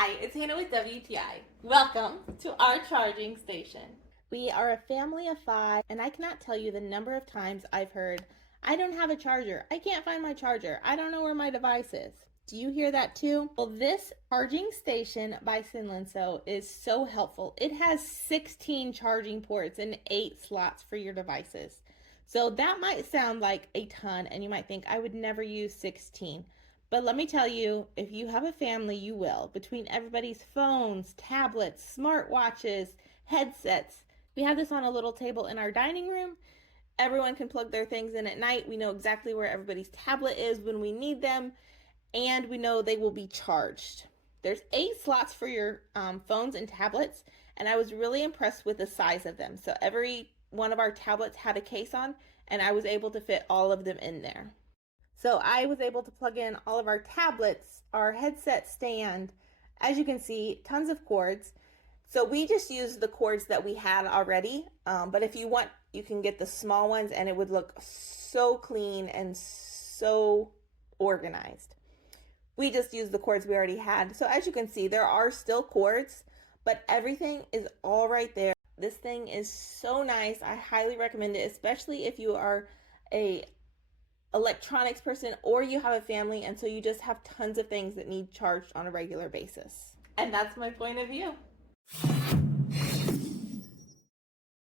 Hi, it's Hannah with WTI. Welcome to our charging station. We are a family of 5, and I cannot tell you the number of times I've heard, I don't have a charger. I can't find my charger. I don't know where my device is. Do you hear that too? Well, this charging station by Cinlinso is so helpful. It has 16 charging ports and 8 slots for your devices. So that might sound like a ton, and you might think I would never use 16. But let me tell you, if you have a family, you will. Between everybody's phones, tablets, smartwatches, headsets, we have this on a little table in our dining room. Everyone can plug their things in at night. We know exactly where everybody's tablet is when we need them, and we know they will be charged. There's 8 slots for your phones and tablets, and I was really impressed with the size of them. So every one of our tablets had a case on, and I was able to fit all of them in there. So I was able to plug in all of our tablets, our headset stand, as you can see, tons of cords. So we just used the cords that we had already, but if you want, you can get the small ones and it would look so clean and so organized. We just used the cords we already had. So as you can see, there are still cords, but everything is all right there. This thing is so nice. I highly recommend it, especially if you are a electronics person or you have a family and so you just have tons of things that need charged on a regular basis. And that's my point of view.